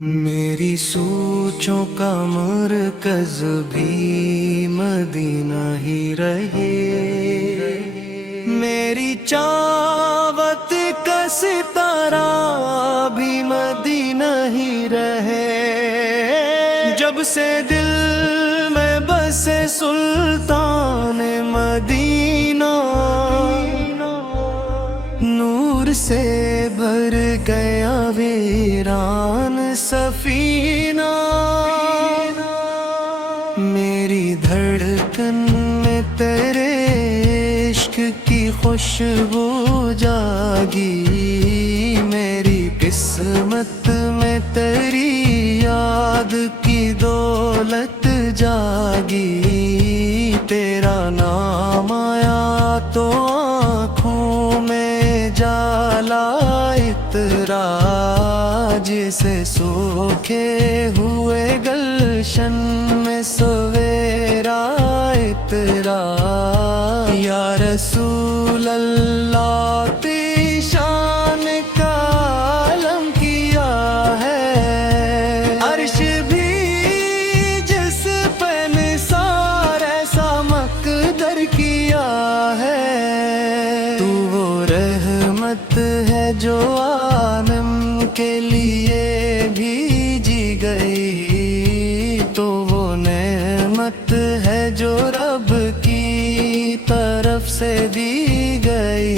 میری سوچوں کا مرکز بھی مدینہ ہی رہے، میری چاوت کا ستارہ بھی مدینہ ہی رہے۔ جب سے دل میں بسے سلطان مدینہ، نور سے بھر گیا ویران سفینہ۔ میری دھڑکن میں تیرے عشق کی خوشبو جاگی، میری قسمت میں تیری یاد کی دولت جاگی۔ تیرا نام آیا تو آنکھوں میں جالا اترا، جسے سوکھے ہوئے گلشن میں سویرا اترا۔ یا رسول اللہ تیشان کا عالم کیا ہے، عرش بھی جس پہ نثار ایسا مقدر کیا ہے۔ تو وہ رحمت ہے جو عالم کے لیے بھیجی گئی، تو وہ نعمت ہے جو رب کی طرف سے دی گئی۔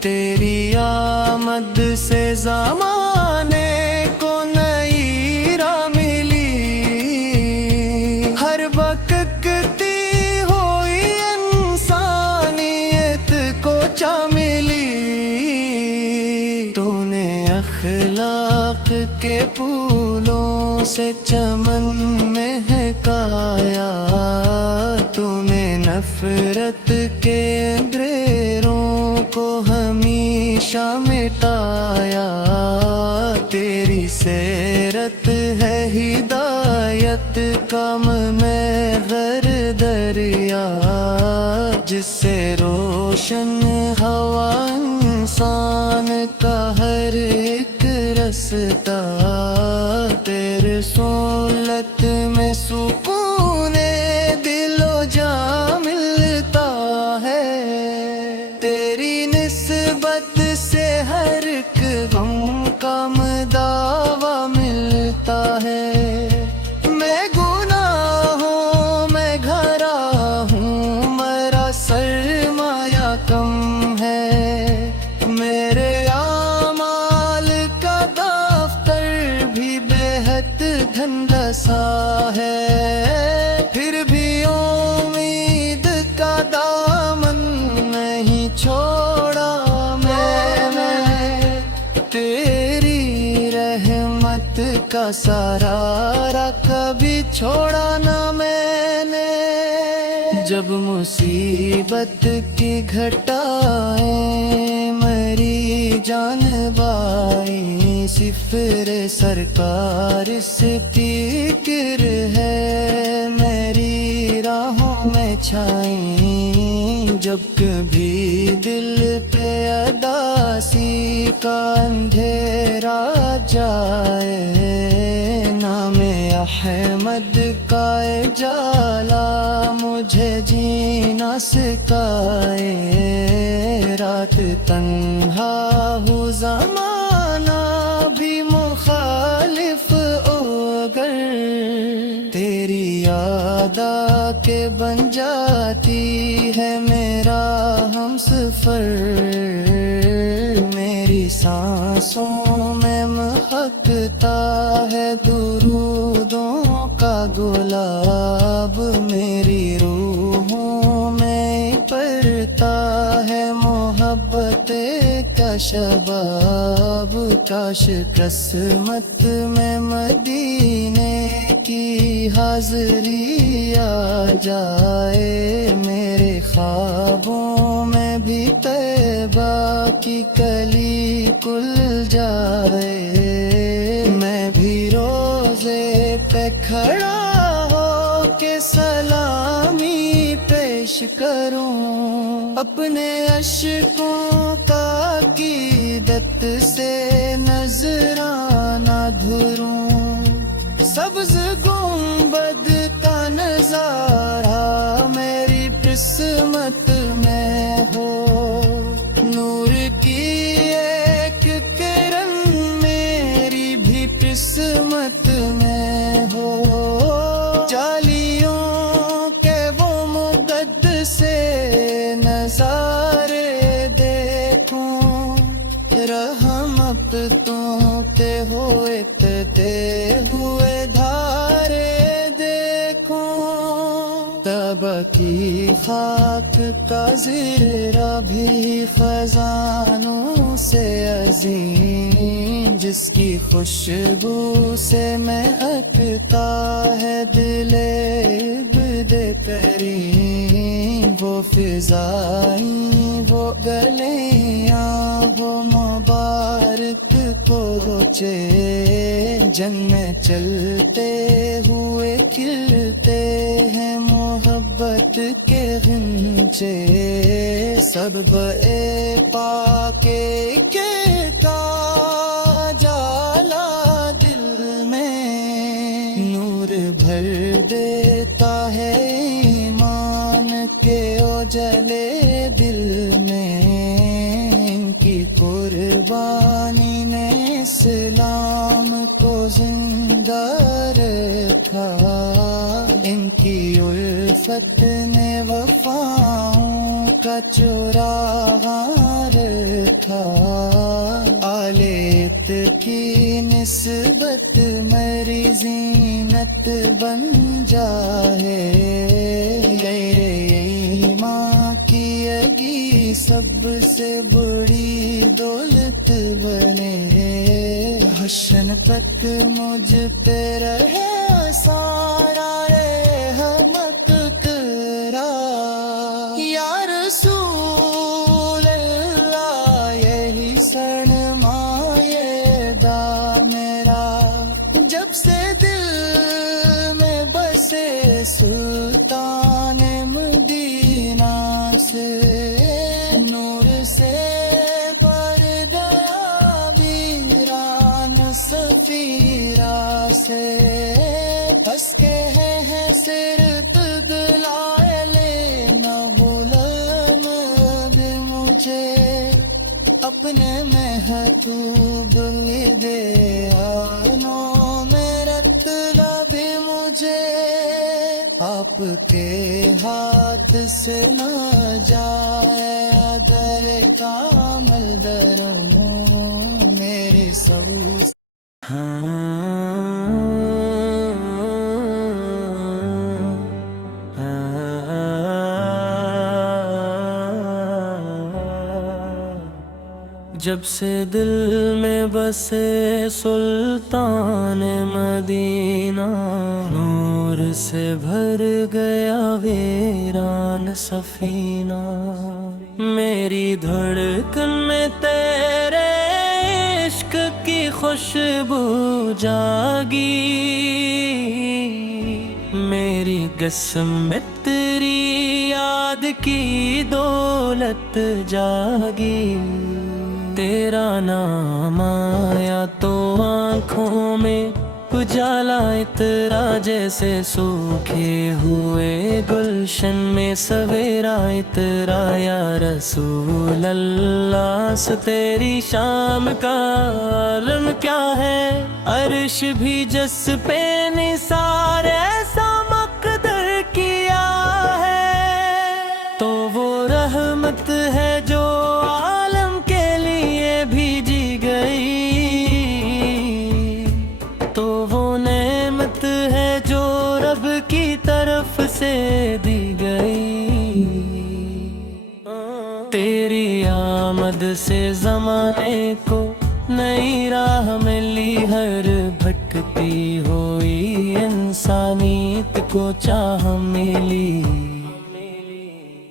تیری آمد سے زمانے کو نئی راہ ملی، ہر بکتی ہوئی انسانیت کو چاہ ملی۔ تو نے اخلاق کے پھولوں سے چمن مہکایا، تو نے نفرت کے اندھیروں کو ہمیشہ مٹایا۔ تیری سیرت ہے ہدایت کا محور دریا، جس سے روشن ہوا انسان کا ہر ایک رستہ۔ تیرے سہولت میں سکون دل و جاں ملتا ہے، تیری نسبت سے ہر ایک غم کا مداوا ملتا ہے۔ میں گناہوں میں گھرا ہوں، میرا سرمایہ کم ہے، میرے اعمال کا دفتر بھی بے حد گھندا سا ہے۔ پھر بھی امید کا دامن نہیں چھوڑا میں نے، تیری رحمت کا سرارا کبھی چھوڑا نہ میں نے۔ جب مصیبت کی گھٹائیں میری جانب آئی، صفر سرکار سے فکر ہے میری راہوں میں چھائیں۔ جب کبھی دل پہ اداسی کا اندھیرا جائے، نام احمد کا اجالا مجھے جینا سکھائے۔ رات تنہا ہو زمانہ بھی مخالف اگر، تیری یاد آ کے بن جاتی ہے میرا ہم سفر۔ میری سانسوں میں مہکتا ہے درودوں کا گلاب، میری روحوں میں پڑتا ہے محبت کا شباب۔ کاش قسمت میں مدینے کی حاضری آ جائے، میرے خوابوں میں بھی طیبہ کی کلی کھل جائے۔ میں بھی روزے پہ کھڑا ہو کے سلامی پیش کروں، اپنے اشکوں کا عقیدت سے نظرانہ قسمت میں ہو، جالیوں کے وہ مقدس نظارے دیکھوں، رحم اب تم پہ ہو اتتے ہوئے دھارے دیکھوں، تب کی خاک کا زیرہ بھی خزانوں سے عظیم، جس کی خوشبو سے مہکتا ہے دل عبد کریم، وہ فضائیں وہ گلیاں وہ مبارک کوچے، جن میں چلتے ہوئے کھلتے ہیں محبت کے غنچے، سب بے پاکے کے کا جالا دل میں نور بھر دیتا ہے، ایمان کے اجلے دل میں، ان کی قربانی نے اسلام کو زندہ رکھا، ان کی الفت نے وفاؤں کا چراغ رکھا، آلیت کی نسبت میری زینت بن جائے، غیر ایمان کی یگی سب سے بڑی دولت بنے، حشر تک مجھ پہ رہے سارا رحمت کرا، یا رسول اللہ یہی سرمایہ دا میرا، جب سے دل میں بسے سلطان مدینہ سے، نور سے بھر گیا ویران سفیرہ سے، ہنس کے ہیں صرف دلائے لینا غلام بھی مجھے، اپنے محبوب دیانوں میں رکھ لا بھی مجھے، آپ کے ہاتھ سے نہ جائے در کامل دروں میری سو جب سے دل میں بسے سلطان مدینہ، نور سے بھر گیا ویران سفینہ، میری دھڑکن میں تیرے عشق کی خوشبو جاگی، میری قسم میں تیری یاد کی دولت جاگی، تیرا نام آیا تو آنکھوں میں اجالا اترا، جیسے سوکھے ہوئے گلشن میں سویرا اترا، یا رسول اللہ سے تیری شام کا عالم کیا ہے، عرش بھی جس پہ نثار ایسا مقدر کیا ہے، تو وہ رحمت ہے جو عالم کے لیے بھیجی گئی، تو وہ نعمت ہے جو رب کی طرف سے دی گئی، تیری آمد سے زمانے کو نئی راہ ملی، ہر بھٹکتی ہوئی انسانیت کو چاہ ملی،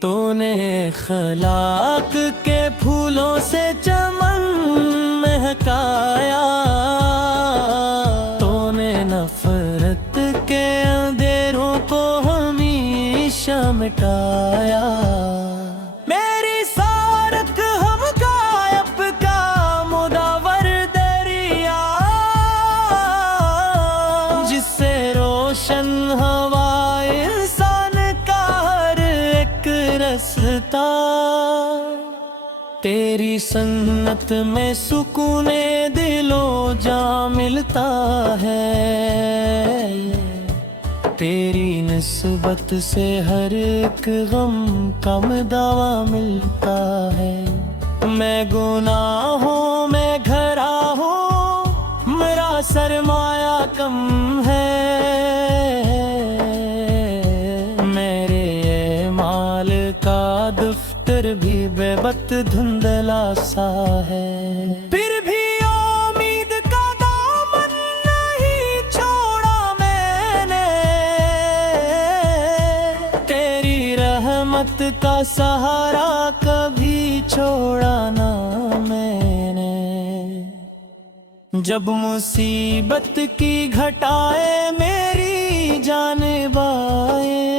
تو نے اخلاق کے پھولوں سے چمن مہکایا، تو نے نفرت کے اندھیروں کو ہمیشہ مٹایا، میری سارک ہم غائب کا مدور دریا، جس سے روشن ہوا انسان کا ہر ایک رستہ، تیری سنت میں سکون دل و جان ملتا ہے، تیری نسبت سے ہر ایک غم کم دوا ملتا ہے۔ میں گناہوں میں گھرا ہوں، میرا سرمایہ کم ہے، میرے اعمال کا دفتر بھی بے بت دھندلا سا ہے۔ پھر بھی امید کا دامن نہیں چھوڑا میں نے، تیری رحمت کا سہارا کبھی چھوڑا نہ میں نے۔ جب مصیبت کی گھٹائیں میری جانب آئیں،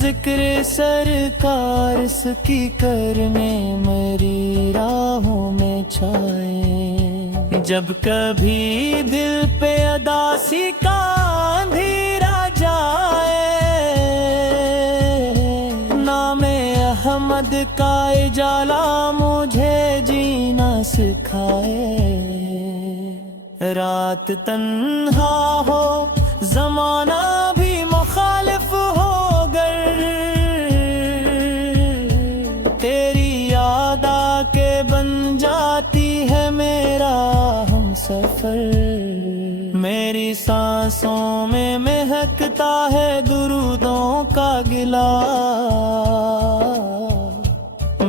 ذکر سرکار اس کی کرنے میری راہوں میں چھائیں۔ جب کبھی دل پہ اداسی کا اندھیرا جائے، نام احمد کا اجالا مجھے جینا سکھائے۔ رات تنہا ہو، زمانہ بھی مخالف ہو گر، تیری یاد آ کے بن جاتی ہے میرا ہم سفر۔ میری سانسوں میں مہکتا ہے درودوں کا گلا،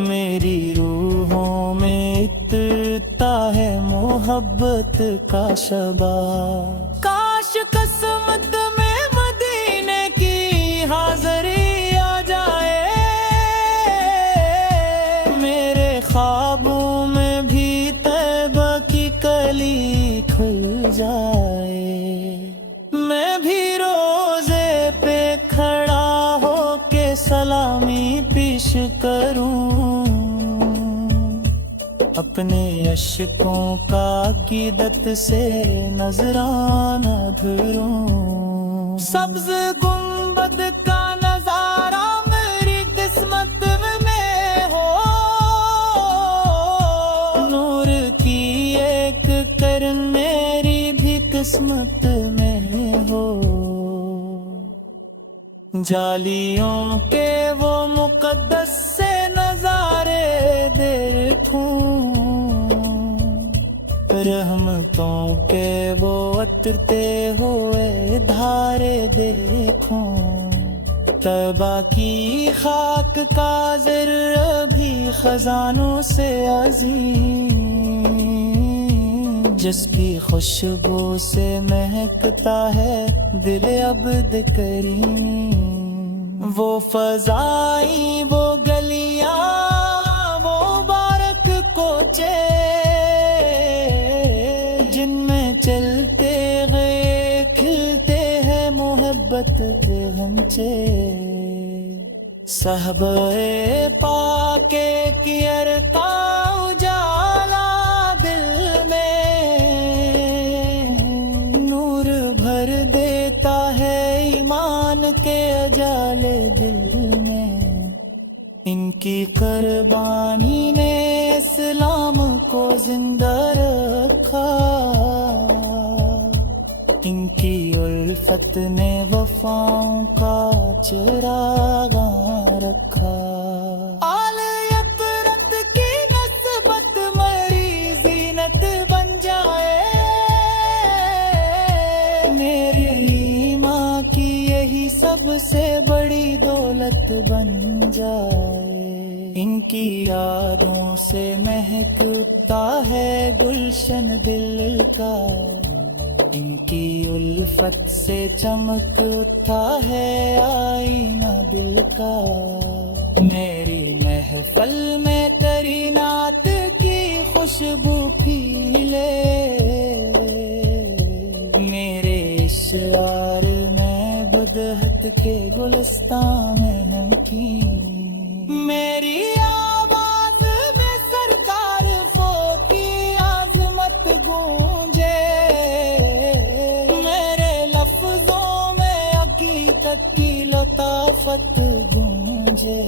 میری روحوں میں اترتا ہے محبت کا شبا۔ کاش قسمت میں مدینے کی حاضری آ جائے، میرے خوابوں میں بھی طیبہ کی کلی کھل جائے، میں بھی روزے پہ کھڑا ہو کے سلامی پیش کروں، اپنے اشکوں کا عقیدت سے نذرانہ دھروں۔ سبز گنبد کا نظارہ میری قسمت میں ہو، نور کی ایک کرن میری بھی قسمت میں ہو۔ جالیوں کے وہ مقدس سے نظارے دیکھوں، رحمتوں کے وہ اترتے ہوئے دھارے دیکھوں، طیبہ کی خاک کا ذرہ بھی خزانوں سے عظیم، جس کی خوشبو سے مہکتا ہے دل عبد کریم۔ وہ فضائیں، وہ گلیاں، وہ بارک کوچے، جن میں چلتے گئے کھلتے ہیں محبت کے غنچے، صحبۂ پاکے کی ارقاں اجالا دل میں، نور بھر دیتا ہے ایمان کے اجالے دل میں۔ ان کی قربانی نے اسلام کو زندہ رکھا، ان کی الفت نے وفاؤں کا چراغ رکھا۔ آل یقرت کی نسبت میری زینت بن جائے، میری ایمان کی یہی سب سے بڑی دولت بن جائے۔ ان کی یادوں سے مہکتا ہے گلشن دل کا، ان کی الفت سے چمک اٹھا ہے آئینہ دل کا۔ میری محفل میں تری نعت کی خوشبو پھیلے، میرے اشعار میں بدہت کے گلستان میں نمکین، میری آواز میں سرکار فو کی عظمت گونجے، میرے لفظوں میں عقیدت کی لطافت گونجے،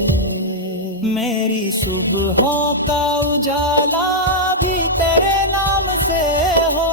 میری صبحوں کا اجالا بھی تیرے نام سے ہو،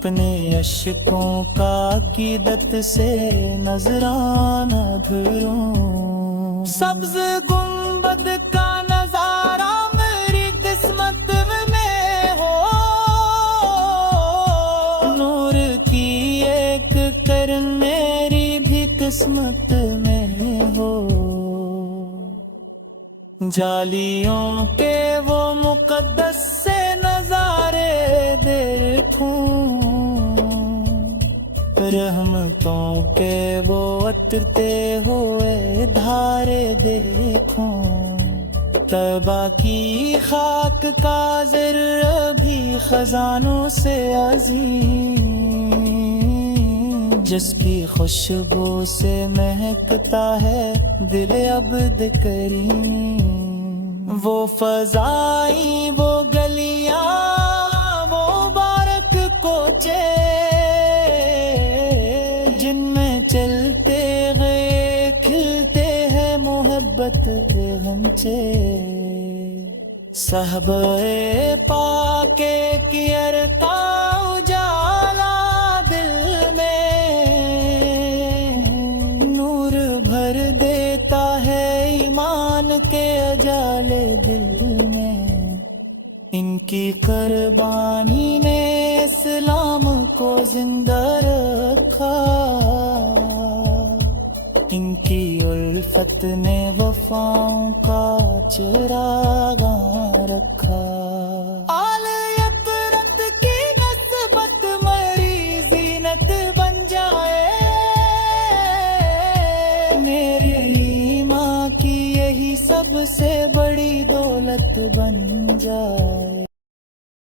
اپنے اشکوں کا عقیدت سے نذرانہ دھروں، سبز گنبد کا نظارہ میری قسمت میں ہو، نور کی ایک کرن میری بھی قسمت میں ہو، جالیوں کے وہ مقدس سے نظارے دیکھوں، رحمتوں کے وہ اترتے ہوئے دھارے دیکھوں، طیبہ کی خاک کا ذرہ بھی خزانوں سے عظیم، جس کی خوشبو سے مہکتا ہے دل عبد کریم، وہ فضائیں وہ گلیاں وہ بارک کوچے، جن میں چلتے گئے کھلتے ہیں محبت کے غنچے، صحبۂ پاک کی ارقام اجالا دل میں، نور بھر دیتا ہے ایمان کے اجالے دل میں، ان کی قربانی نے اسلام کو زندہ رکھا، ان کی الفت نے وفاؤں کا چراغ رکھا، آل یطرت کی نسبت میری زینت بن جائے، میرے ایمان کی یہی سب سے بڑی دولت بن جائے۔